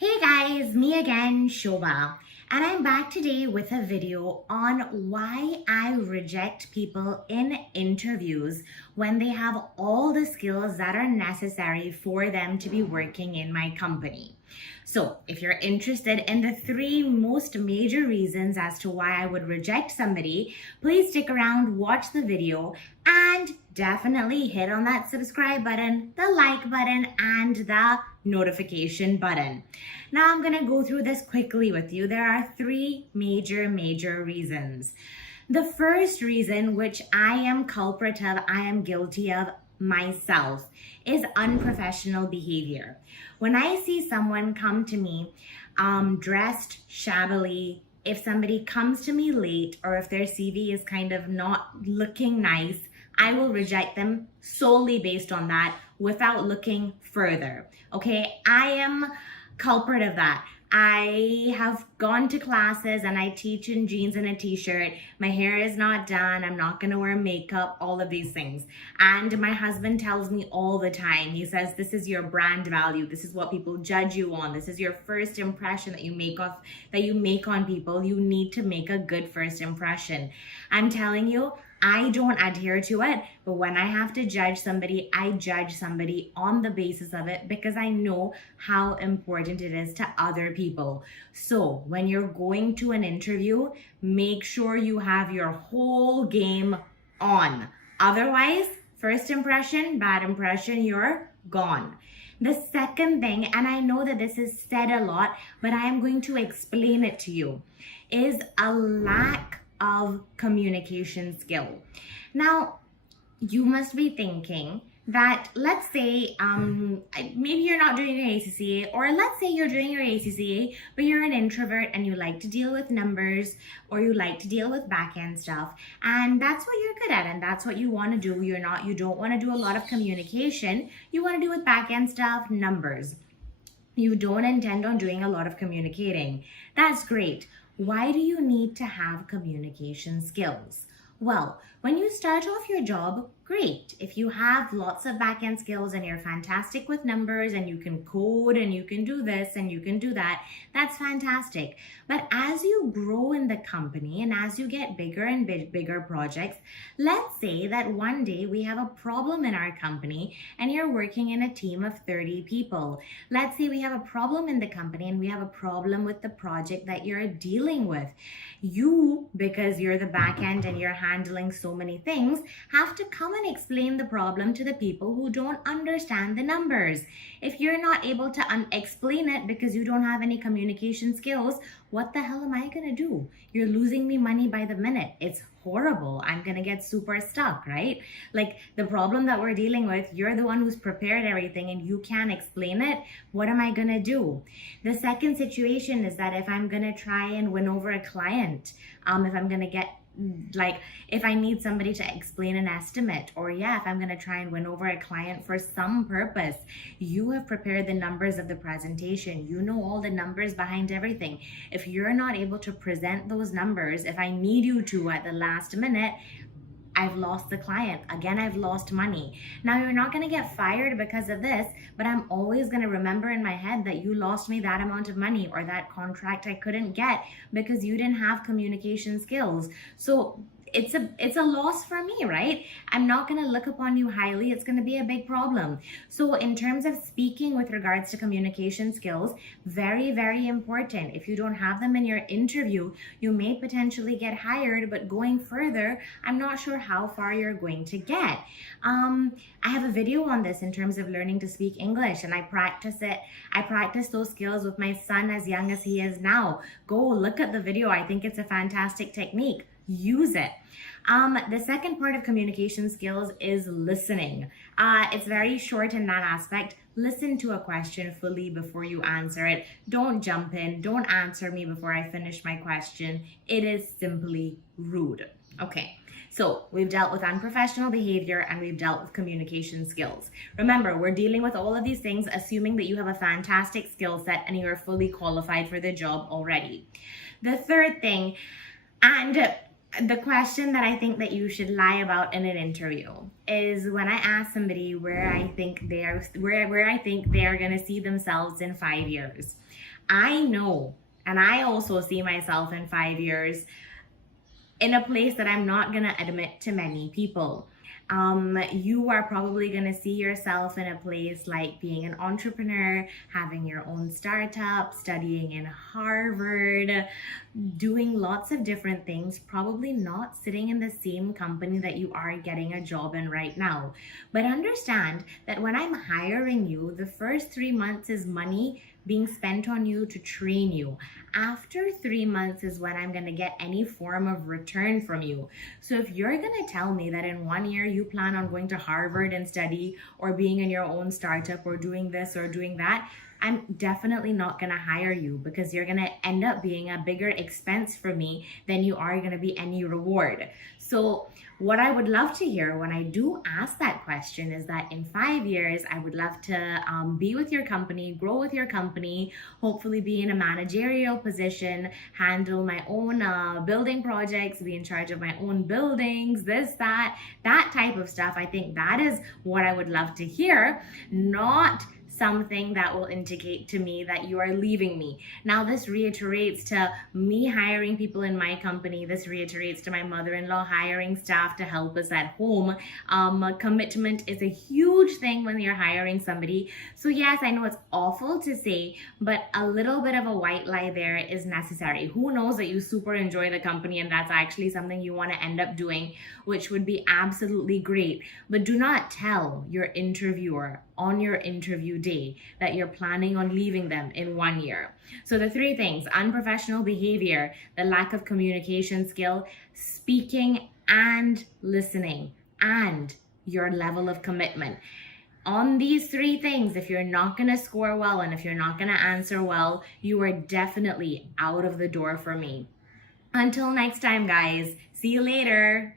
Hey guys, me again, Shobha, and I'm back today with a video on why I reject people in interviews when they have all the skills that are necessary for them to be working in my company. So, if you're interested in the three most major reasons as to why I would reject somebody, please stick around, watch the video, and definitely hit on that subscribe button, the like button, and the notification button. Now I'm going to go through this quickly with you. There are three major reasons. The first reason, which I am culprit of, I am guilty of myself, is unprofessional behavior. When I see someone come to me dressed shabbily, if somebody comes to me late, or if their CV is kind of not looking nice, I will reject them solely based on that without looking further. Okay, I am culprit of that. I have gone to classes and I teach in jeans and a t-shirt. My hair is not done. I'm not going to wear makeup, all of these things. And my husband tells me all the time, he says, this is your brand value. This is what people judge you on. This is your first impression that you make on people. You need to make a good first impression. I'm telling you, I don't adhere to it, but when I have to judge somebody, I judge somebody on the basis of it because I know how important it is to other people. So when you're going to an interview, make sure you have your whole game on. Otherwise, first impression, bad impression, you're gone. The second thing, and I know that this is said a lot, but I am going to explain it to you, is a lack of communication skill. Now, you must be thinking that, let's say, maybe you're not doing your ACCA, or let's say you're doing your ACCA, but you're an introvert and you like to deal with numbers, or you like to deal with back-end stuff, and that's what you're good at, and that's what you want to do. You don't want to do a lot of communication. You want to do with back-end stuff, numbers. You don't intend on doing a lot of communicating. That's great. Why do you need to have communication skills? Well, when you start off your job, great. If you have lots of back-end skills and you're fantastic with numbers and you can code and you can do this and you can do that, that's fantastic. But as you grow in the company and as you get bigger and bigger projects, let's say that one day we have a problem in our company and you're working in a team of 30 people. Let's say we have a problem in the company and we have a problem with the project that you're dealing with. You, because you're the back end and you're handling so many things, have to come and explain the problem to the people who don't understand the numbers. If you're not able to explain it because you don't have any communication skills, what the hell am I gonna do? You're losing me money by the minute. It's horrible. I'm gonna get super stuck, right? Like the problem that we're dealing with, you're the one who's prepared everything and you can't explain it. What am I gonna do? The second situation is that if I'm gonna try and win over a client, if I'm gonna get if I need somebody to explain an estimate, or if I'm going to try and win over a client for some purpose, you have prepared the numbers of the presentation. You know all the numbers behind everything. If you're not able to present those numbers, if I need you to at the last minute, I've lost the client. Again, I've lost money. Now, you're not going to get fired because of this, but I'm always going to remember in my head that you lost me that amount of money or that contract I couldn't get because you didn't have communication skills. So it's a loss for me, right? I'm not going to look upon you highly. It's going to be a big problem. So in terms of speaking with regards to communication skills, very important. If you don't have them in your interview, you may potentially get hired, but going further, I'm not sure how far you're going to get. I have a video on this in terms of learning to speak English, and I practice it. I practice those skills with my son as young as he is now. Go look at the video. I think it's a fantastic technique. Use it. The second part of communication skills is listening. It's very short in that aspect. Listen to a question fully before you answer it. Don't jump in. Don't answer me before I finish my question. It is simply rude. Okay. So we've dealt with unprofessional behavior and we've dealt with communication skills. Remember, we're dealing with all of these things assuming that you have a fantastic skill set and you're fully qualified for the job already. The third thing, and The question that I think that you should lie about in an interview is when I ask somebody where I think they're going to see themselves in 5 years. I know, and I also see myself in 5 years in a place that I'm not going to admit to many people. You are probably going to see yourself in a place like being an entrepreneur, having your own startup, studying in Harvard, doing lots of different things, probably not sitting in the same company that you are getting a job in right now. But understand that when I'm hiring you, the first 3 months is money being spent on you to train you. After 3 months is when I'm going to get any form of return from you. So if you're going to tell me that in 1 year you plan on going to Harvard and study, or being in your own startup, or doing this or doing that, I'm definitely not going to hire you, because you're going to end up being a bigger expense for me than you are going to be any reward. So what I would love to hear when I do ask that question is that in 5 years, I would love to be with your company, grow with your company, hopefully be in a managerial position, handle my own building projects, be in charge of my own buildings, this, that type of stuff. I think that is what I would love to hear, not something that will indicate to me that you are leaving me. Now, this reiterates to me hiring people in my company. This reiterates to my mother-in-law hiring staff to help us at home. Commitment is a huge thing when you're hiring somebody. So yes, I know it's awful to say, but a little bit of a white lie there is necessary. Who knows that you super enjoy the company and that's actually something you want to end up doing, which would be absolutely great. But do not tell your interviewer on your interview day that you're planning on leaving them in 1 year. So the 3 things: unprofessional behavior, the lack of communication skill, speaking and listening, and your level of commitment. On these 3 things, if you're not going to score well and if you're not going to answer well, you are definitely out of the door for me. Until next time, guys. See you later.